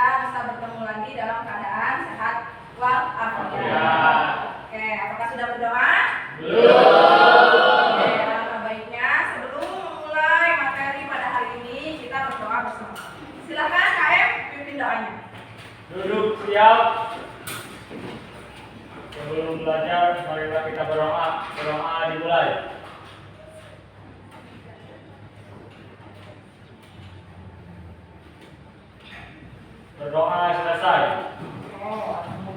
kita bisa bertemu lagi dalam keadaan sehat walafiat. Oke, apakah sudah berdoa? Belum. Oke, alangkah baiknya sebelum memulai materi pada hari ini kita berdoa bersama. Silakan KM pimpin doanya. Duduk siap. Sebelum belajar, marilah kita berdoa. Berdoa dimulai. Berdoa selesai.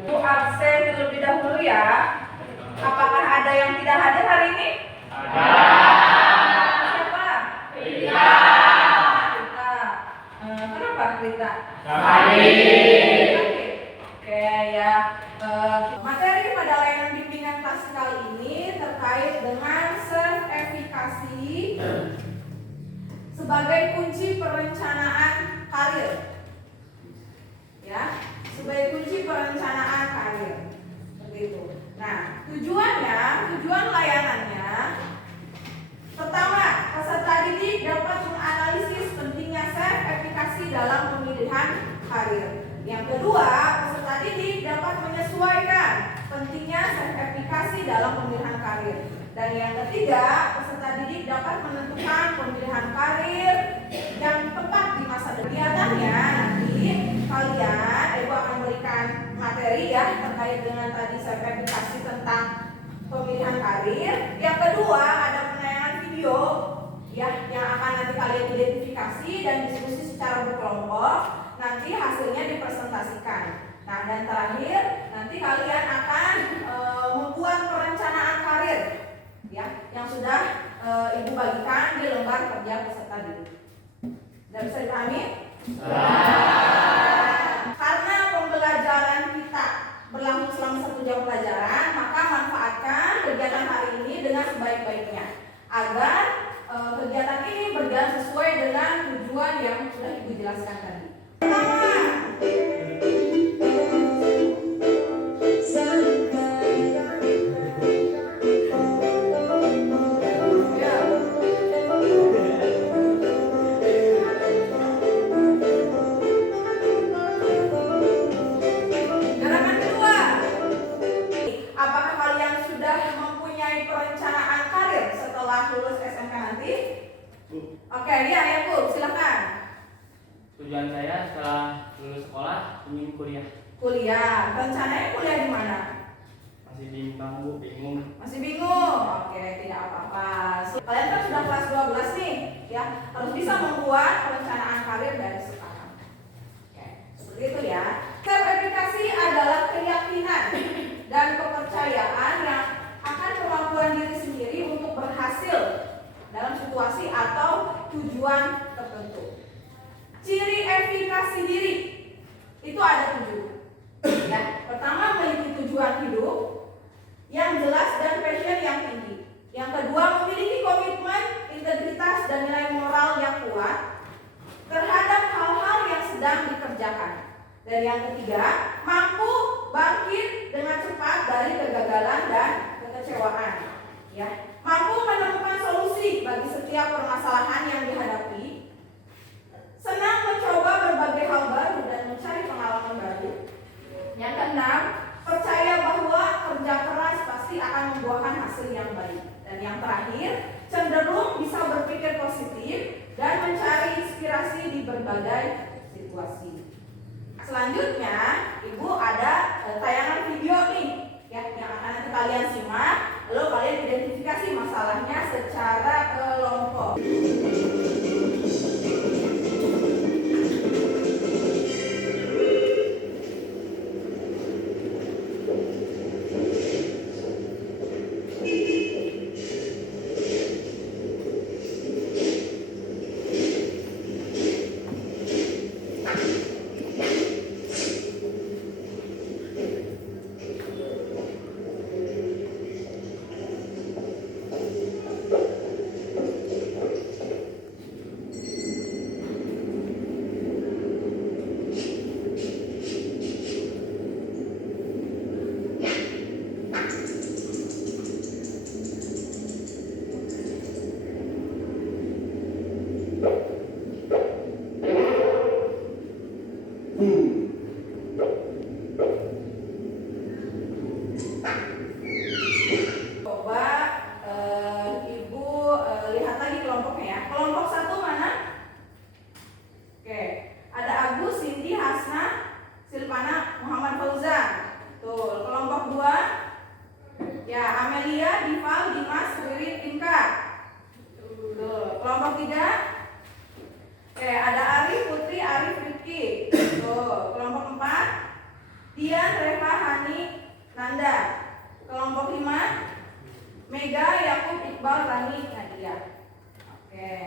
Bu absen terlebih dahulu ya. Apakah ada yang tidak hadir hari ini? Ada. Siapa? Rita. Rita. Kenapa Rita? Sakit. Oke ya. Materi pada layanan bimbingan kelas kali ini terkait dengan self-efikasi sebagai kunci perencanaan karir. Ya, sebagai kunci perencanaan karir. Seperti itu. Nah, tujuan layanannya pertama, peserta didik dapat menganalisis pentingnya self-efikasi dalam pemilihan karir. Yang kedua, peserta didik dapat menyesuaikan pentingnya self-efikasi dalam pemilihan karir. Dan yang ketiga, peserta didik dapat menentukan pemilihan karir yang tepat di masa depan. Kegiatannya nanti kalian, Ibu akan berikan materi ya terkait dengan tadi self-efikasi tentang pemilihan karir. Yang kedua, ada penayangan video ya yang akan nanti kalian identifikasi dan diskusi secara berkelompok. Nanti hasilnya dipresentasikan. Nah, dan terakhir nanti kalian akan membuat perencanaan karir ya yang sudah Ibu bagikan di lembar kerja peserta didik. Sudah bisa dipahami? Karena pembelajaran kita berlangsung selama 1 jam pelajaran, maka manfaatkan kegiatan hari ini dengan sebaik-baiknya agar kegiatan ini berjalan sesuai dengan tujuan yang sudah Ibu jelaskan tadi. Pertama, oke, iya ya Bu, silakan. Tujuan saya setelah lulus sekolah ingin kuliah. Kuliah, rencananya kuliah di mana? Masih bimbang Bu, bingung. Masih bingung? Oke, tidak apa-apa. Kalian kan sudah kelas 12 nih, ya harus bisa membuat perencanaan karir dari sekarang. Oke, seperti itu ya. Self-efikasi adalah keyakinan dan kepercayaan yang akan kemampuan diri sendiri untuk berhasil dalam situasi atau tujuan tertentu. Ciri efikasi diri itu ada 7. Ya, pertama memiliki tujuan hidup yang jelas dan passion yang tinggi. Yang kedua memiliki komitmen, integritas dan nilai moral yang kuat terhadap hal-hal yang sedang dikerjakan. Dan yang ketiga mampu bangkit dengan cepat dari kegagalan dan kekecewaan. Ya, mampu menemukan solusi bagi setiap permasalahan yang dihadapi, senang mencoba berbagai hal baru dan mencari pengalaman baru. Yang keenam, percaya bahwa kerja keras pasti akan membuahkan hasil yang baik. Dan yang terakhir, cenderung bisa berpikir positif dan mencari inspirasi di berbagai situasi. Selanjutnya, Ibu ada tayangan video nih ya yang akan nanti kalian simak. Lalu kalian identifikasi masalahnya secara kelompok. Dian, Reva, Hani, Nanda. Kelompok 5, Mega, Yakub, Iqbal, Rani, Nadia. Oke.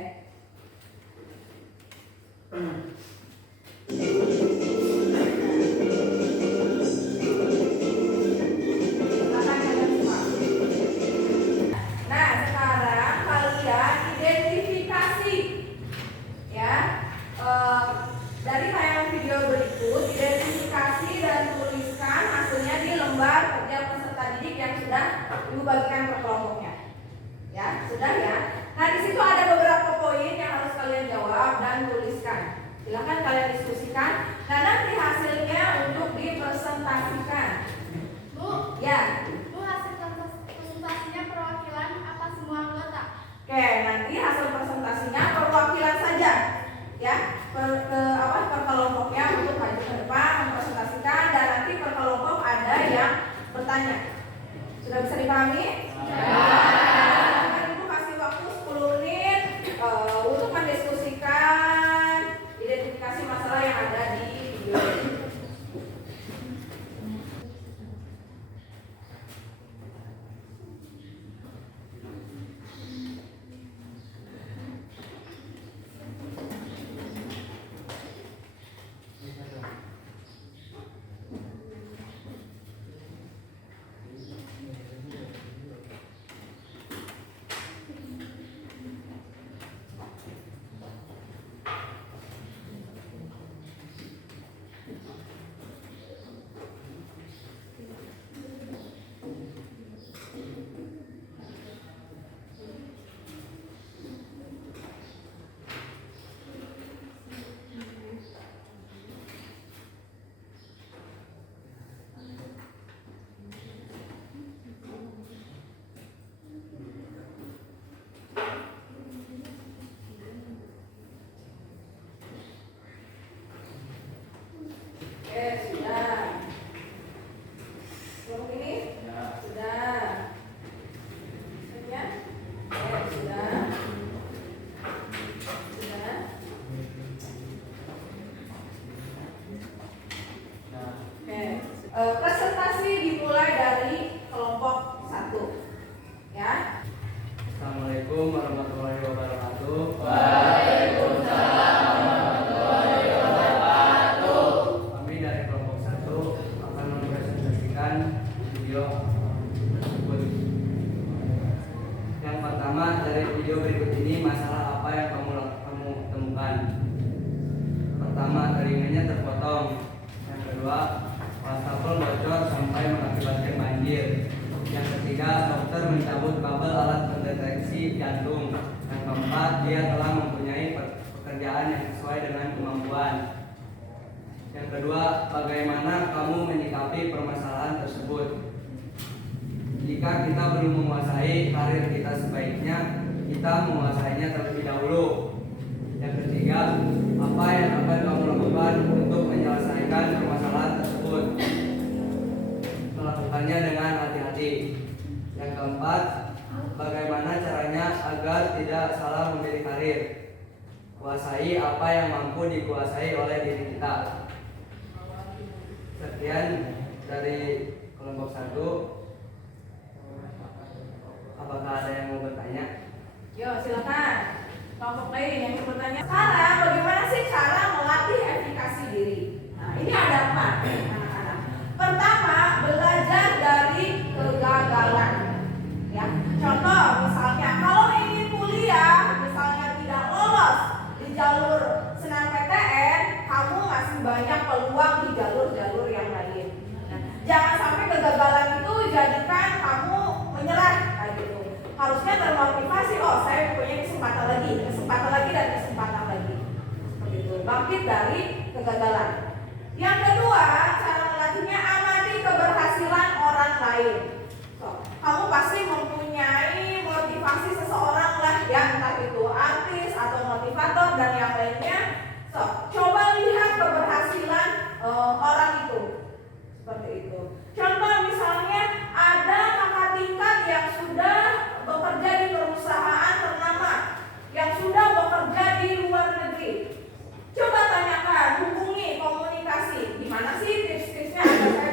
Silakan kalian semua. Nah, sekarang kalian identifikasi ya. Dari tayangan video berikut, identifikasi dan tuliskan hasilnya di lembar kerja peserta didik yang sudah Ibu bagikan per kelompoknya. Ya, sudah ya. Nah, di situ ada beberapa poin yang harus kalian jawab dan tuliskan. Silakan kalian diskusikan. Nah, nanti hasilnya untuk dipresentasikan. Bu, Ya. Bu, hasil presentasinya perwakilan apa semua anggota? Oke, nanti hasil presentasinya perwakilan saja. Ya, per kelompoknya untuk maju ke depan mempresentasikan dan nanti per kelompok ada yang bertanya. Sudah bisa dipahami? Ya. Ibu kasih waktu 10 menit untuk mendiskusikan identifikasi masalah yang ada di video ini. Sudah. Kelompok ini? Ya. Sudah. Ya? Sudah. Sudah. Nah, Oke. Presentasi dimulai dari kelompok 1. Ya. Assalamualaikum warahmatullahi wabarakatuh. Kami dari kelompok 1 akan mempresentasikan video tersebut. Yang pertama, dari video berikut ini masalah apa yang kamu temukan? Pertama, telingannya terpotong. Yang kedua, wastafel bocor sampai mengakibatkan banjir. Yang ketiga, dokter mencabut kabel alat pendeteksi jantung. Yang keempat, dia telah mempunyai pekerjaan yang sesuai dengan kemampuan. Yang kedua, bagaimana kamu menyikapi permasalahan tersebut? Jika kita belum menguasai karir kita, sebaiknya kita menguasainya terlebih dahulu. Yang ketiga, apa yang akan kamu lakukan untuk menyelesaikan permasalahan tersebut? Melakukannya dengan hati-hati. Yang keempat, bagaimana caranya agar tidak salah memilih karir? Kuasai apa yang mampu dikuasai oleh diri kita. Sekian dari kelompok 1. Apakah ada yang mau bertanya? Yo, silakan. Kelompok lain yang ingin bertanya. Sekarang bagaimana sih cara melatih efikasi diri? Nah, ini ada 4 anak-anak. Pertama, belajar dari kegagalan. Ya, contoh misalnya kalau ingin kuliah, misalnya tidak lolos di jalur SNMPTN, kamu masih banyak peluang di jalur-jalur yang lain. Nah, jangan sampai kegagalan itu jadikan kamu menyerah kayak gitu. Harusnya termotivasi, oh saya punya kesempatan lagi dan kesempatan lagi. Seperti itu. Bangkit dari kegagalan. Yang kedua, cara melatihnya amati keberhasilan orang lain. So, kamu pasti mempunyai motivasi seseorang lah, ya entah itu artis atau motivator dan yang lainnya. So, coba lihat keberhasilan orang itu. Seperti itu. Contoh misalnya ada kakak tingkat yang sudah bekerja di perusahaan ternama, yang sudah bekerja di luar negeri. Coba tanyakan, hubungi, komunikasi. Gimana sih tips-tipsnya agar saya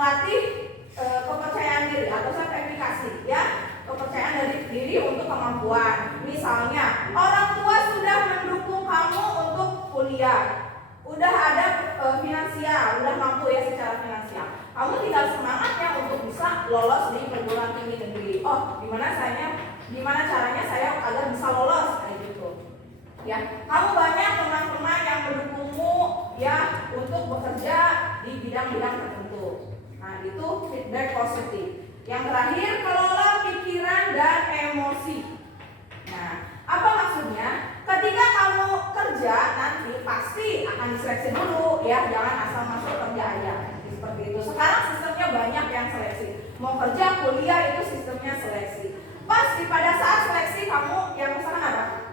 melatih kepercayaan diri atau self efficacy ya, kepercayaan dari diri untuk kemampuan. Misalnya orang tua sudah mendukung kamu untuk kuliah, udah ada finansial, udah mampu ya secara finansial. Kamu tinggal semangatnya untuk bisa lolos di perguruan tinggi negeri. Oh, gimana caranya saya agar bisa lolos kayak gitu. Ya, kamu banyak teman-teman yang mendukungmu ya untuk bekerja di bidang-bidang tertentu. Nah, itu feedback positif. Yang terakhir, kelola pikiran dan emosi. Nah, apa maksudnya? Ketika kamu kerja nanti pasti akan diseleksi dulu ya, jangan asal masuk kerja aja. Seperti itu. Sekarang sistemnya banyak yang seleksi. Mau kerja, kuliah itu sistemnya seleksi. Pasti pada saat seleksi kamu yang misalkan apa?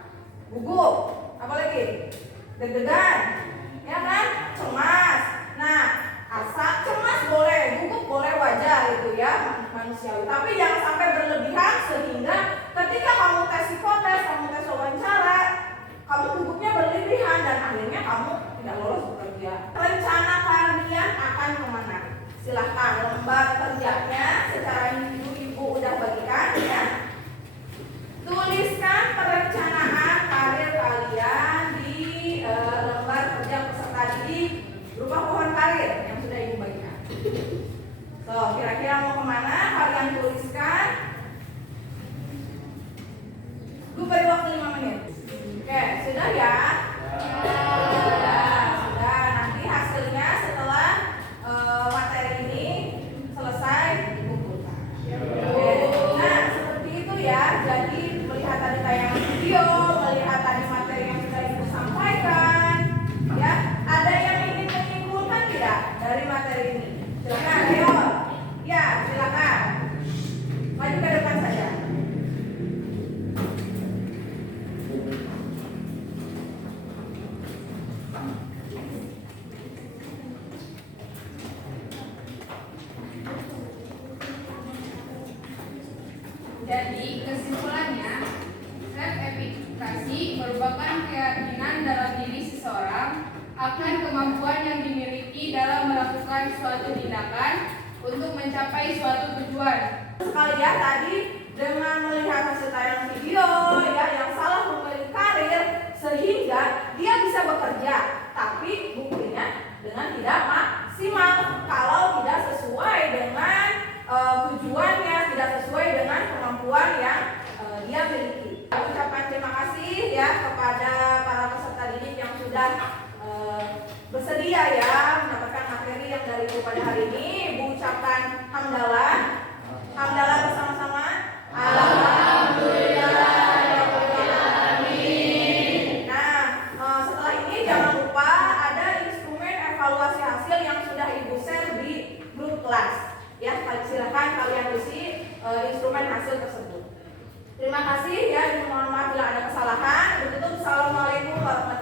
Gugup, apalagi deg-degan, ya kan? Cemas. Nah, asal cemas boleh, gugup boleh, wajar itu ya, manusiawi. Tapi jangan sampai berlebihan sehingga ketika kamu tes psikotes, kamu tes wawancara, kamu gugupnya berlebihan dan akhirnya kamu tidak lolos bekerja. Rencana kalian akan kemana? Silahkan lembar kerjanya secara individu ibu udah bagikan ya. Tuliskan perencanaan karir kalian di lembar kerja peserta didik berupa pohon karir yang sudah ibu bagikan. So, kira-kira mau kemana? Kalian tuliskan. Gue beri waktu 5 menit. Oke, sudah ya? Sudah. Nanti hasilnya setelah materi ini selesai dikumpulkan. Nah, seperti itu ya. Jadi melihat tadi tayangan video, melihat tadi materi yang sudah ibu sampaikan, ya. Ada yang ingin menyimpulkan tidak dari materi ini? Silakan, ayo. Ya, silakan. Maju ke depan saja. Jadi, kesimpulannya, self-efficacy merupakan keyakinan dalam diri seseorang akan kemampuan yang dimiliki dalam melakukan suatu tindakan untuk mencapai suatu tujuan. Sekali ya, tadi dengan melihat hasil tayang video ya yang salah memilih karir sehingga dia bisa bekerja, tapi buktinya dengan tidak maksimal kalau tidak sesuai dengan tujuannya, tidak sesuai dengan kemampuan yang dia miliki. Ucapan terima kasih ya kepada para peserta didik yang sudah bersedia ya mendapatkan materi yang dari ibu pada hari ini. Ibu ucapkan hamdalah. Hamdalah bersama-sama. Alhamdulillahirobbilalamin. Nah, setelah ini jangan lupa ada instrumen evaluasi hasil yang sudah ibu share di grup kelas. Ya, silakan kalian isi instrumen hasil tersebut. Terima kasih ya, mohon maaf bila ada kesalahan. Begitu, assalamualaikum warahmatullahi wabarakatuh.